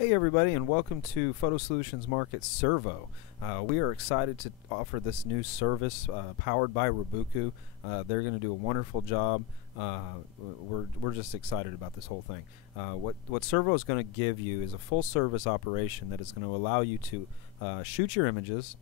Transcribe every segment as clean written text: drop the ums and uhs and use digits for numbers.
Hey everybody, and welcome to Photo Solutions Market SERVO. We are excited to offer this new service powered by Robuku. They're going to do a wonderful job. We're just excited about this whole thing. What SERVO is going to give you is a full service operation that is going to allow you to shoot your images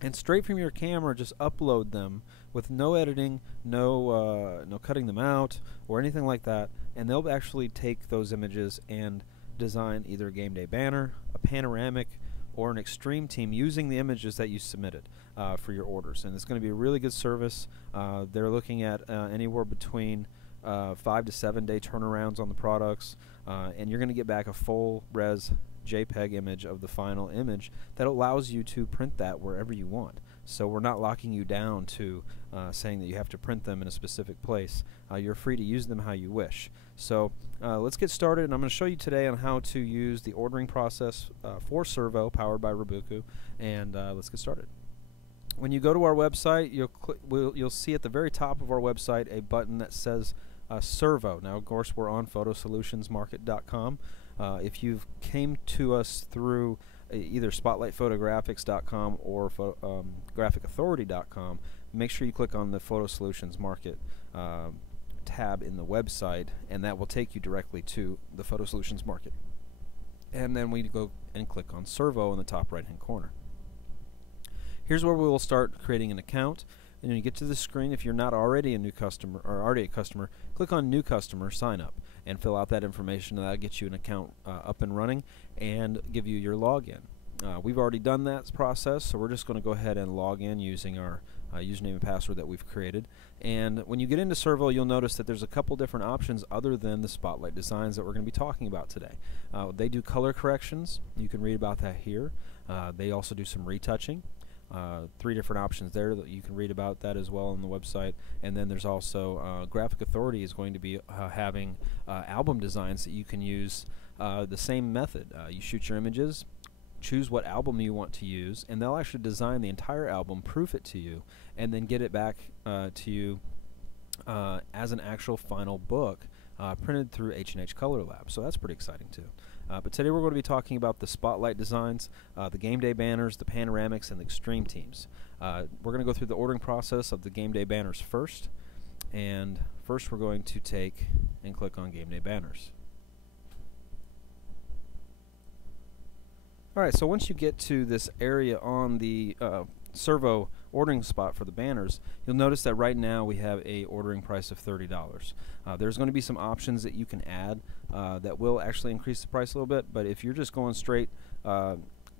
and straight from your camera just upload them with no editing, no cutting them out or anything like that, and they'll actually take those images and design either a game day banner, a panoramic, or an extreme team using the images that you submitted for your orders. And it's going to be a really good service. They're looking at anywhere between 5 to 7 day turnarounds on the products, and you're going to get back a full res JPEG image of the final image that allows you to print that wherever you want. So we're not locking you down to saying that you have to print them in a specific place. You're free to use them how you wish. So let's get started, and I'm going to show you today on how to use the ordering process for SERVO powered by Robuku, and let's get started. When you go to our website, you'll see at the very top of our website a button that says SERVO. Now, of course, we're on photosolutionsmarket.com. If you've came to us through either spotlightphotographics.com or graphicauthority.com, make sure you click on the Photo Solutions Market tab in the website, and that will take you directly to the Photo Solutions Market. And then we go and click on SERVO in the top right hand corner. Here's where we will start creating an account. And when you get to the screen, if you're not already a new customer or already a customer, click on New Customer, Sign Up, and fill out that information, and that'll get you an account up and running and give you your login. We've already done that process, so we're just going to go ahead and log in using our username and password that we've created. And when you get into SERVO, you'll notice that there's a couple different options other than the spotlight designs that we're going to be talking about today. They do color corrections. You can read about that here. They also do some retouching. 3 different options there that you can read about that as well on the website. And then there's also Graphic Authority is going to be having album designs that you can use the same method. You shoot your images, choose what album you want to use, and they'll actually design the entire album, proof it to you, and then get it back to you as an actual final book printed through H&H Color Lab. So that's pretty exciting too. But today we're going to be talking about the spotlight designs, the game day banners, the panoramics, and the extreme teams. We're going to go through the ordering process of the game day banners first. And first we're going to take and click on game day banners. Alright, so once you get to this area on the SERVO ordering spot for the banners, you'll notice that right now we have a ordering price of $30. There's going to be some options that you can add that will actually increase the price a little bit, but if you're just going straight,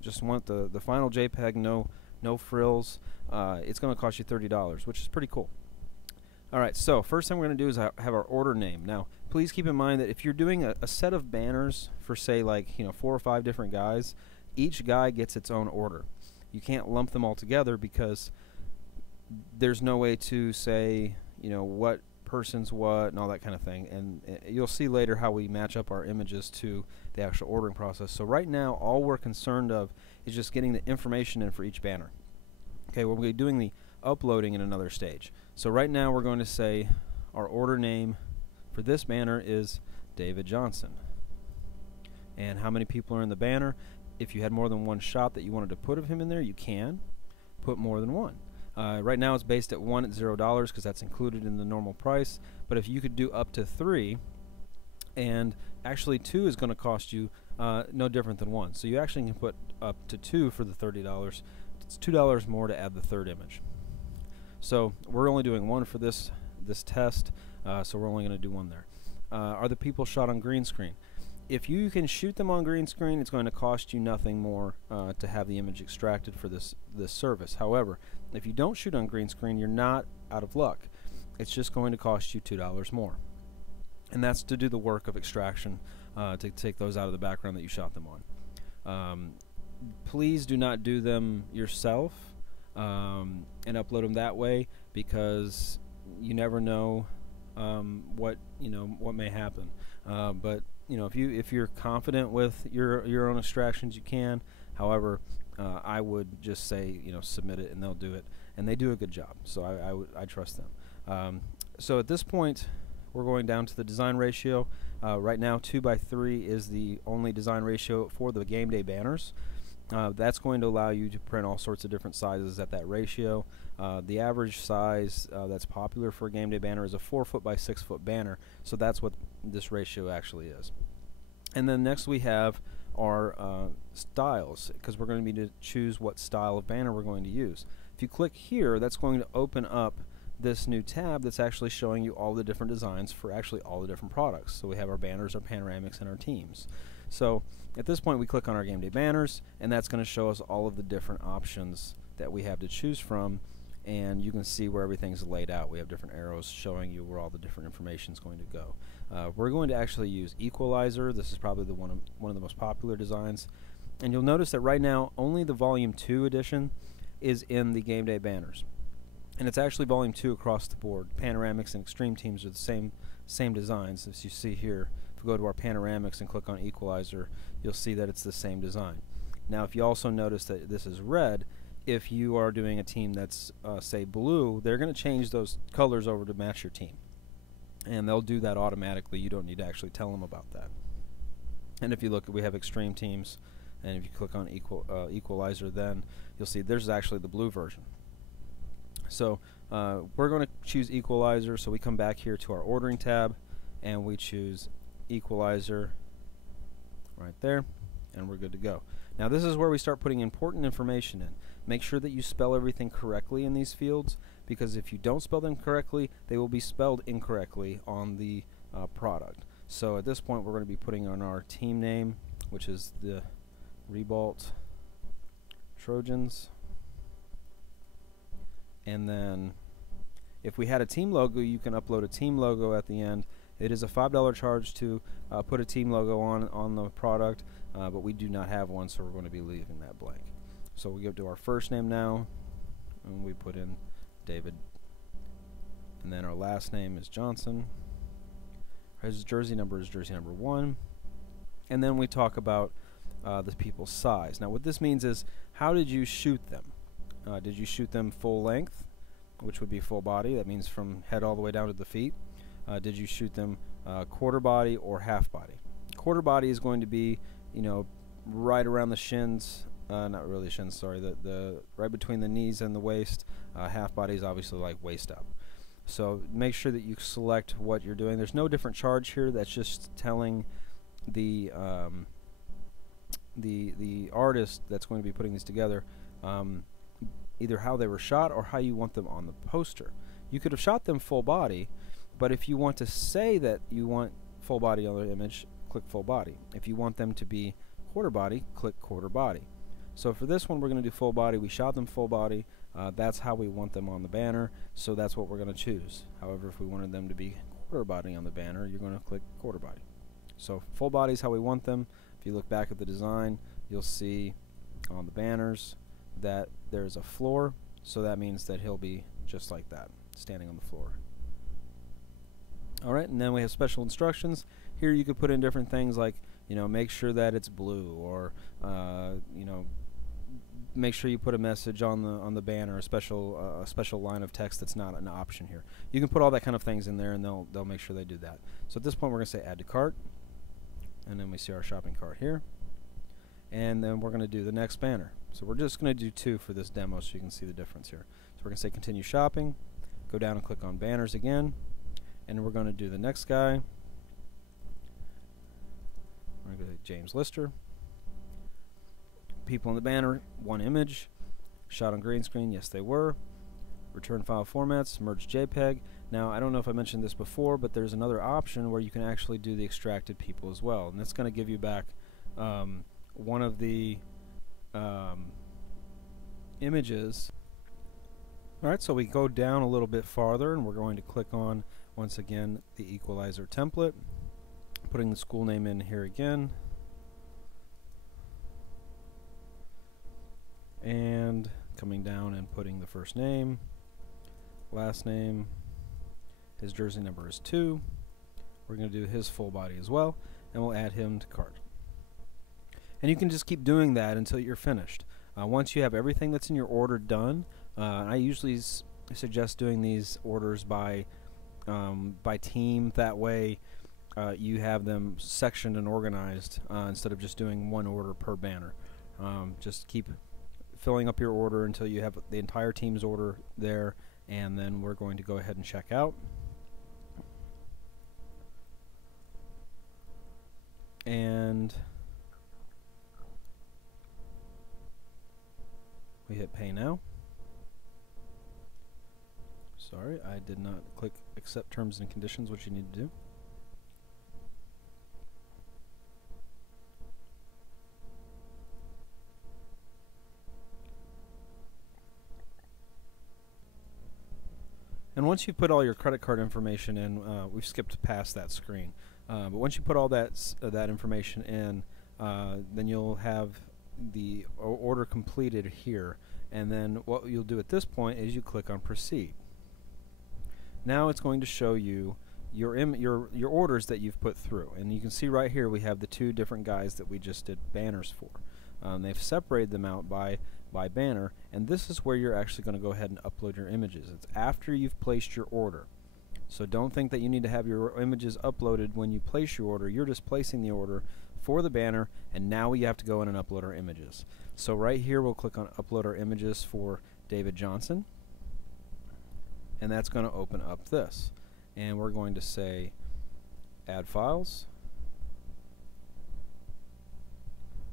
just want the final JPEG, no frills, it's going to cost you $30, which is pretty cool. Alright, so first thing we're going to do is have our order name. Now, please keep in mind that if you're doing a set of banners for, say, like 4 or 5 different guys, each guy gets its own order. You can't lump them all together because there's no way to say, what person's what and all that kind of thing. And you'll see later how we match up our images to the actual ordering process. So right now, all we're concerned of is just getting the information in for each banner. Okay, we'll be doing the uploading in another stage. So right now, we're going to say our order name for this banner is David Johnson. And how many people are in the banner? If you had more than one shot that you wanted to put of him in there, you can put more than one. Right now it's based at 1 at $0 because that's included in the normal price, but if you could do up to 3, and actually 2 is going to cost you no different than 1. So you actually can put up to 2 for the $30. It's $2 more to add the third image. So we're only doing 1 for this test, so we're only going to do 1 there. Are the people shot on green screen? If you can shoot them on green screen, it's going to cost you nothing more to have the image extracted for this service. However, if you don't shoot on green screen, you're not out of luck. It's just going to cost you $2 more. And that's to do the work of extraction, to take those out of the background that you shot them on. Please do not do them yourself and upload them that way, because you never know what may happen. But if you're confident with your own extractions, you can. However, I would just say submit it and they'll do it, and they do a good job. So I trust them. So at this point, we're going down to the design ratio. Right now 2:3 is the only design ratio for the game day banners. That's going to allow you to print all sorts of different sizes at that ratio. The average size that's popular for a game day banner is a 4-foot by 6-foot banner, so that's what this ratio actually is. And then next we have our styles, because we're going to need to choose what style of banner we're going to use. If you click here, that's going to open up this new tab that's actually showing you all the different designs for actually all the different products. So we have our banners, our panoramics, and our teams. So at this point we click on our game day banners, and that's going to show us all of the different options that we have to choose from, and you can see where everything's laid out. We have different arrows showing you where all the different information is going to go. We're going to actually use Equalizer. This is probably one of the most popular designs, and you'll notice that right now only the Volume 2 edition is in the game day banners, and it's actually Volume 2 across the board. Panoramics and Extreme Teams are the same designs. As you see here, if we go to our Panoramics and click on Equalizer, you'll see that it's the same design. Now if you also notice that this is red, if you are doing a team that's say blue, they're going to change those colors over to match your team, and they'll do that automatically. You don't need to actually tell them about that. And if you look, we have Extreme Teams, and if you click on Equalizer, then you'll see there's actually the blue version. So we're going to choose Equalizer, so we come back here to our ordering tab and we choose Equalizer right there, and we're good to go. Now this is where we start putting important information in. Make sure that you spell everything correctly in these fields, because if you don't spell them correctly, they will be spelled incorrectly on the product. So at this point we're going to be putting on our team name, which is the Ribault Trojans. And then if we had a team logo, you can upload a team logo at the end. It is a $5 charge to put a team logo on the product, but we do not have one, so we're going to be leaving that blank. So we go to our first name now, and we put in David. And then our last name is Johnson. His jersey number is jersey number 1. And then we talk about the people's size. Now what this means is, how did you shoot them? Did you shoot them full length, which would be full body? That means from head all the way down to the feet. Did you shoot them quarter body or half body? Quarter body is going to be, you know, right around the shins, not really the shins, sorry, the right between the knees and the waist. Half body is obviously like waist up. So make sure that you select what you're doing. There's no different charge here. That's just telling the artist that's going to be putting these together either how they were shot or how you want them on the poster. You could have shot them full body, but if you want to say that you want full body on the image, click full body. If you want them to be quarter body, click quarter body. So for this one we're going to do full body. We shot them full body. That's how we want them on the banner, so that's what we're going to choose. However, if we wanted them to be quarter body on the banner, you're going to click quarter body. So full body is how we want them. If you look back at the design, you'll see on the banners that there's a floor, so that means that he'll be just like that, standing on the floor. Alright, and then we have special instructions. Here you could put in different things like, you know, make sure that it's blue, or you know, make sure you put a message on the banner, a special line of text that's not an option here. You can put all that kind of things in there, and they'll make sure they do that. So at this point we're going to say add to cart, and then we see our shopping cart here, and then we're going to do the next banner. So we're just going to do 2 for this demo so you can see the difference here. So we're going to say continue shopping, go down and click on banners again, and we're going to do the next guy. We're going to go to James Lister. People in the banner, 1 image, shot on green screen, yes they were. Return file formats, merge JPEG. Now I don't know if I mentioned this before, but there's another option where you can actually do the extracted people as well, and that's going to give you back one of the images. Alright, so we go down a little bit farther, and we're going to click on, once again, the Equalizer template, putting the school name in here again, and coming down and putting the first name, last name, his jersey number is 2. We're going to do his full body as well, and we'll add him to cart. And you can just keep doing that until you're finished. Once you have everything that's in your order done, I usually suggest doing these orders by by team. That way you have them sectioned and organized instead of just doing one order per banner. Just keep filling up your order until you have the entire team's order there, and then we're going to go ahead and check out. And we hit pay now. Sorry, I did not click accept terms and conditions, which you need to do. And once you put all your credit card information in, we've skipped past that screen. But once you put all that information in, then you'll have the order completed here. And then what you'll do at this point is you click on proceed. Now it's going to show you your orders that you've put through. And you can see right here we have the two different guys that we just did banners for. They've separated them out by banner, and this is where you're actually going to go ahead and upload your images. It's after you've placed your order. So don't think that you need to have your images uploaded when you place your order. You're just placing the order for the banner, and now we have to go in and upload our images. So right here we'll click on upload our images for David Johnson, and that's going to open up this. And we're going to say add files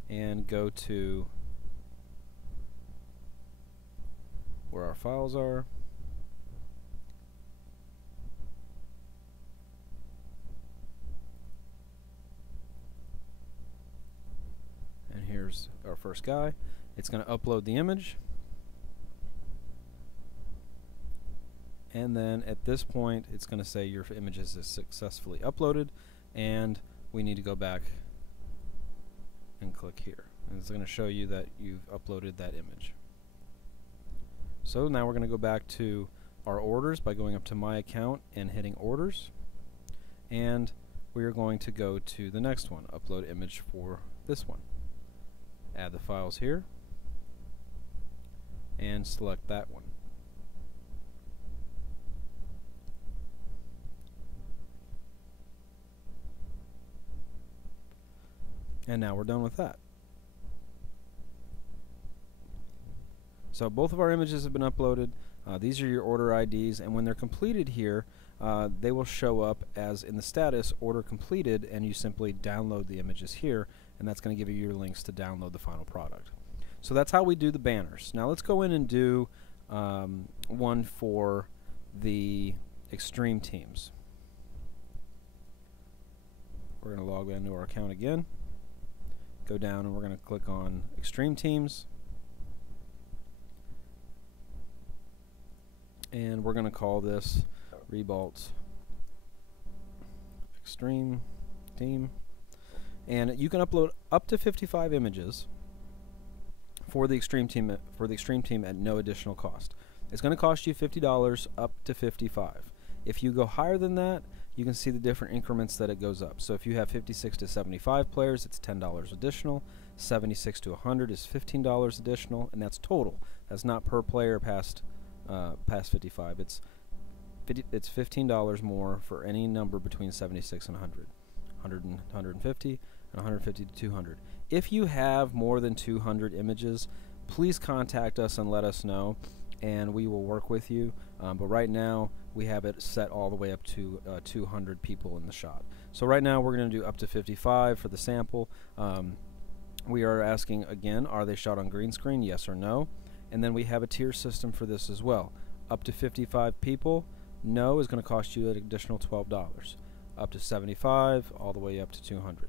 and go to where our files are. And here's our first guy. It's going to upload the image. And then at this point it's going to say your images is successfully uploaded, and we need to go back and click here. And it's going to show you that you've uploaded that image. So now we're going to go back to our orders by going up to my account and hitting orders, and we are going to go to the next one, upload image for this one. Add the files here and select that one. And now we're done with that. So both of our images have been uploaded. These are your order IDs, and when they're completed here, they will show up as in the status order completed, and you simply download the images here, and that's going to give you your links to download the final product. So that's how we do the banners. Now let's go in and do one for the extreme teams. We're going to log into our account again, go down, and we're going to click on extreme teams. And we're going to call this Rebalt's Extreme Team. And you can upload up to 55 images for the extreme team at no additional cost. It's going to cost you $50 up to 55. If you go higher than that, you can see the different increments that it goes up. So if you have 56 to 75 players, it's $10 additional. 76 to 100 is $15 additional, and that's total. That's not per player past 55. It's $15 more for any number between 76 and 100, 150, and 150 to 200. If you have more than 200 images, please contact us and let us know, and we will work with you. But right now we have it set all the way up to 200 people in the shot. So right now we're going to do up to 55 for the sample. We are asking again, are they shot on green screen? Yes or no. And then we have a tier system for this as well. Up to 55 people, no, is going to cost you an additional $12. Up to 75, all the way up to 200.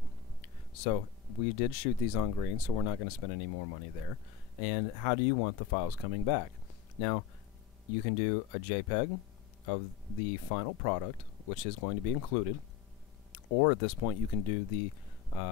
So we did shoot these on green, so we're not going to spend any more money there. And how do you want the files coming back? Now, you can do a JPEG of the final product, which is going to be included, or at this point you can do the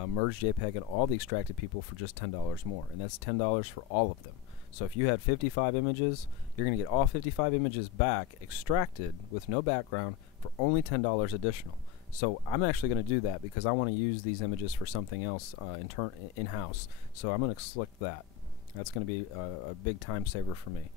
merge JPEG and all the extracted people for just $10 more, and that's $10 for all of them. So if you had 55 images, you're going to get all 55 images back extracted with no background for only $10 additional. So I'm actually going to do that because I want to use these images for something else in-house. So I'm going to select that. That's going to be a big time saver for me.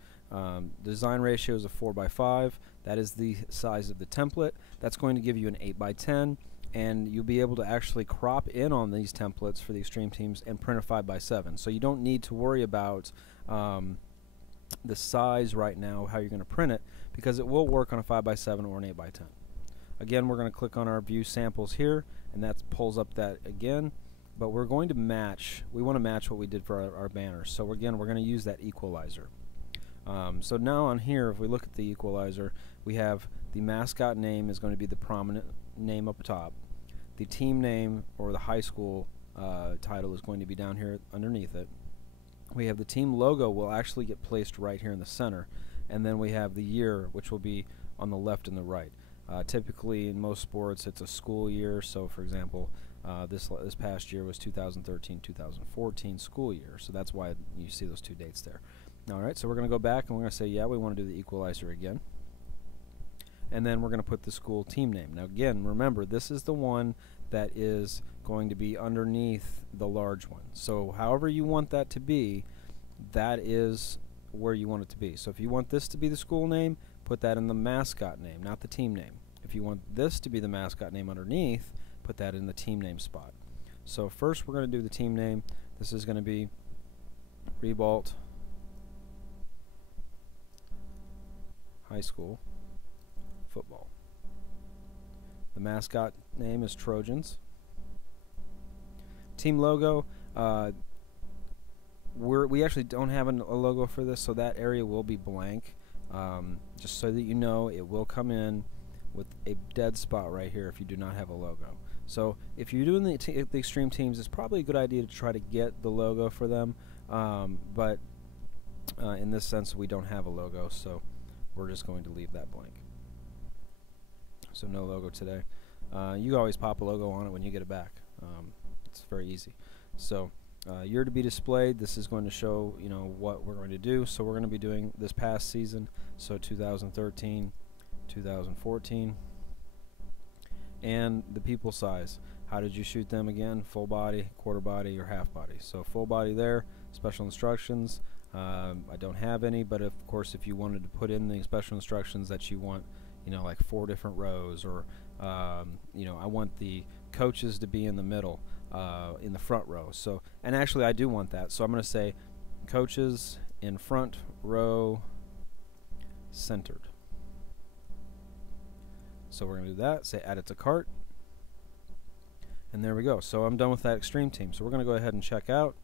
Design ratio is a 4:5. That is the size of the template. That's going to give you an 8:10, and you'll be able to actually crop in on these templates for the extreme teams and print a 5:7. So you don't need to worry about the size right now, how you're going to print it, because it will work on a 5:7 or an 8:10. Again, we're going to click on our view samples here, and that pulls up that again. But we're going to match, we want to match what we did for our banners. So again, we're going to use that equalizer. So now on here, if we look at the equalizer, we have the mascot name is going to be the prominent name up top. The team name or the high school title is going to be down here underneath it. We have the team logo will actually get placed right here in the center. And then we have the year, which will be on the left and the right. Typically in most sports it's a school year, so for example this past year was 2013-2014 school year, so that's why you see those two dates there. Alright, so we're going to go back and we're going to say yeah, we want to do the equalizer again, and then we're going to put the school team name. Now again, remember, this is the one that is going to be underneath the large one, so however you want that to be, that is where you want it to be. So if you want this to be the school name, put that in the mascot name, not the team name. If you want this to be the mascot name underneath, put that in the team name spot. So first we're going to do the team name. This is going to be Ribault High School Football. The mascot name is Trojans. Team logo, we actually don't have a logo for this, so that area will be blank. Just so that you know, it will come in with a dead spot right here if you do not have a logo. So if you're doing the extreme teams, it's probably a good idea to try to get the logo for them, but in this sense we don't have a logo, so we're just going to leave that blank. So no logo today. You always pop a logo on it when you get it back. It's very easy. So year to be displayed, this is going to show, you know, what we're going to do. So we're going to be doing this past season, so 2013, 2014, and the pupil size. How did you shoot them again? Full body, quarter body, or half body? So full body there. Special instructions, I don't have any, but of course if you wanted to put in the special instructions that you want, you know, like 4 different rows, or you know, I want the coaches to be in the middle, in the front row. So, and actually I do want that, so I'm going to say coaches in front row centered. So we're going to do that, say add it to cart, and there we go. So I'm done with that extreme team. So we're going to go ahead and check out.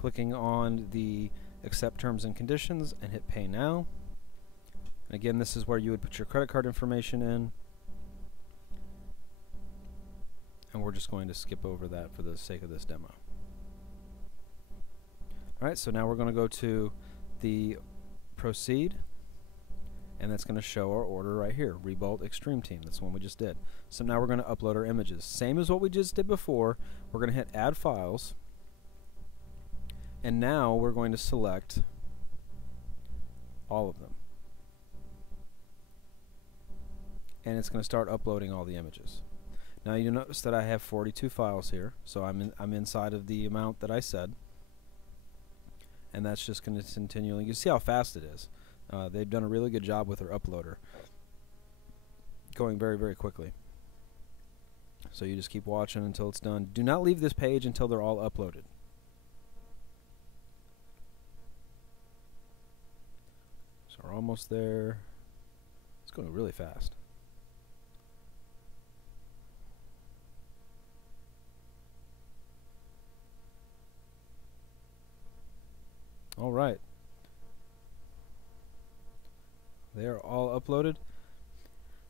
Clicking on the accept terms and conditions and hit pay now. And again, this is where you would put your credit card information in, and we're just going to skip over that for the sake of this demo. Alright, so now we're going to go to the proceed, and that's going to show our order right here, Ribault Extreme Team. That's the one we just did. So now we're going to upload our images. Same as what we just did before. We're going to hit add files, and now we're going to select all of them. And it's going to start uploading all the images. Now you notice that I have 42 files here, so I'm inside of the amount that I said, and that's just going to continually. You can see how fast it is. They've done a really good job with their uploader, going very, very quickly. So you just keep watching until it's done. Do not leave this page until they're all uploaded. So we're almost there. It's going really fast. All right. They are all uploaded. It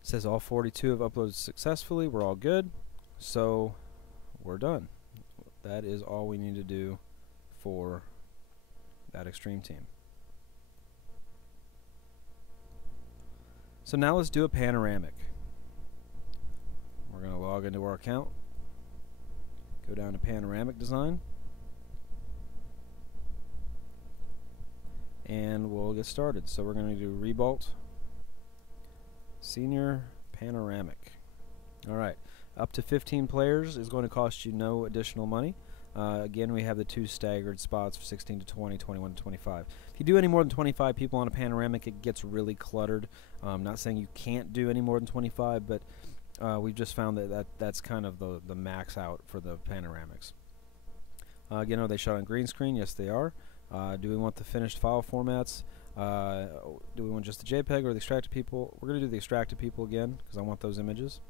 says all 42 have uploaded successfully. We're all good. So we're done. That is all we need to do for that extreme team. So now let's do a panoramic. We're going to log into our account. Go down to panoramic design. And we'll get started. So we're going to do Ribault Senior Panoramic. Alright, up to 15 players is going to cost you no additional money. Again, we have the 2 staggered spots, 16 to 20, 21 to 25. If you do any more than 25 people on a panoramic, it gets really cluttered. I'm not saying you can't do any more than 25, but we've just found that's kind of the max out for the panoramics. Again, are they shot on green screen? Yes, they are. Do we want the finished file formats? Do we want just the JPEG or the extracted people? We're going to do the extracted people again because I want those images.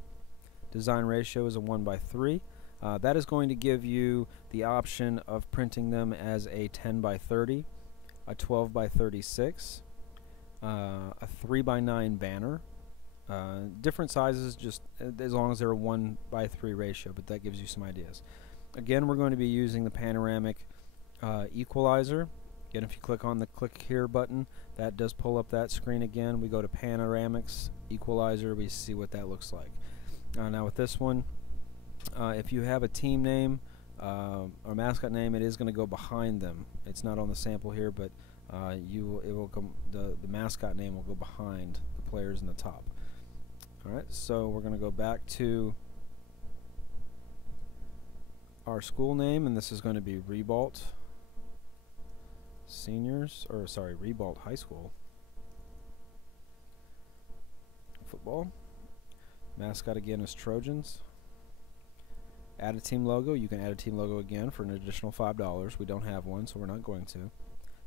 Design ratio is a 1:3. That is going to give you the option of printing them as a 10:30, a 12:36, a 3:9 banner. Different sizes, just as long as they're a 1:3 ratio, but that gives you some ideas. Again, we're going to be using the panoramic equalizer. Again, if you click on the click here button, that does pull up that screen again. We go to panoramics equalizer, we see what that looks like. Now with this one, if you have a team name or mascot name, it is going to go behind them. It's not on the sample here, but the mascot name will go behind the players in the top. Alright, so we're going to go back to our school name, and this is going to be Ribault Seniors, or sorry, Ribault High School Football. Mascot again is Trojans. Add a team logo. You can add a team logo again for an additional $5. We don't have one, so we're not going to.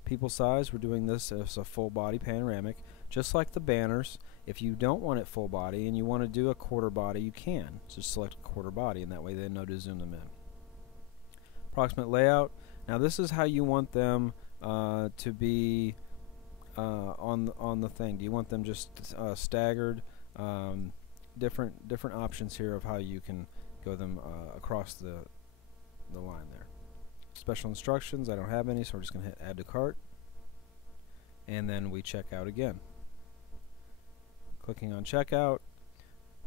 People size, we're doing this as a full body panoramic, just like the banners. If you don't want it full body and you want to do a quarter body, you can. Just select a quarter body, and that way they know to zoom them in. Approximate layout. Now this is how you want them to be on the thing. Do you want them just staggered? Different options here of how you can go them across the line there. Special instructions, I don't have any, so we're just going to hit add to cart, and then we check out again. Clicking on checkout,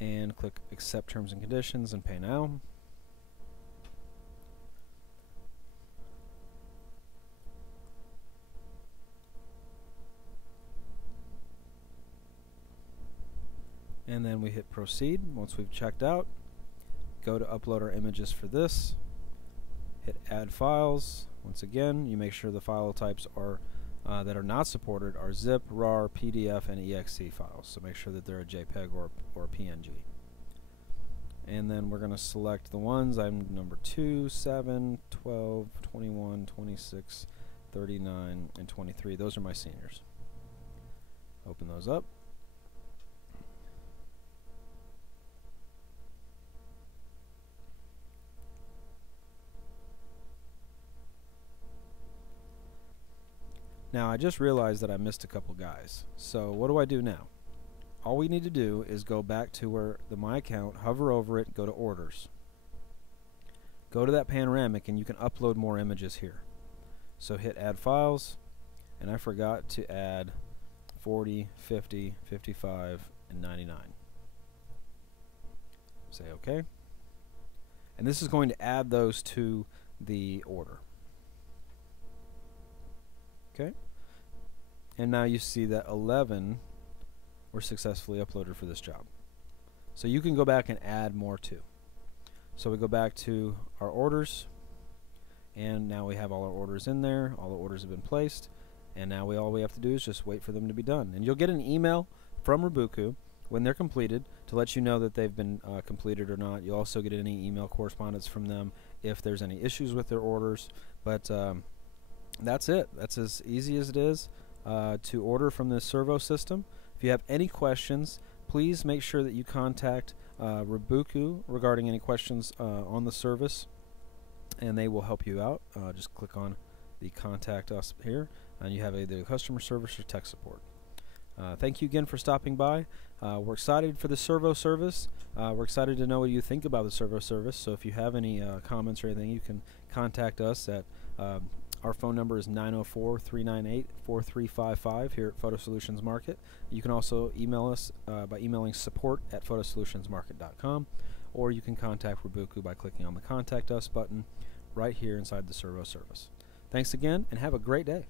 and click accept terms and conditions and pay now. And then we hit proceed. Once we've checked out, go to upload our images for this, hit add files. Once again, you make sure the file types are that are not supported are zip, RAR, PDF, and exe files, so make sure that they're a JPEG or a PNG. And then we're going to select the ones. I'm number 2, 7, 12, 21, 26, 39, and 23. Those are my seniors. Open those up. Now I just realized that I missed a couple guys. So what do I do now? All we need to do is go back to where my account, hover over it, go to orders. Go to that panoramic and you can upload more images here. So hit add files, and I forgot to add 40, 50, 55, and 99. Say OK. And this is going to add those to the order. Okay, and now you see that 11 were successfully uploaded for this job. So you can go back and add more too. So we go back to our orders, and now we have all our orders in there. All the orders have been placed, and now all we have to do is just wait for them to be done. And you'll get an email from Robuku when they're completed to let you know that they've been completed or not. You'll also get any email correspondence from them if there's any issues with their orders. But that's it. That's as easy as it is to order from this SERVO system. If you have any questions, please make sure that you contact Robuku regarding any questions on the service, and they will help you out. Just click on the contact us here, and you have either customer service or tech support. Thank you again for stopping by. We're excited for the SERVO service. We're excited to know what you think about the SERVO service. So if you have any comments or anything, you can contact us at our phone number is 904-398-4355 here at Photo Solutions Market. You can also email us by emailing support@photosolutionsmarket.com, or you can contact Robuku by clicking on the Contact Us button right here inside the SERVO service. Thanks again, and have a great day.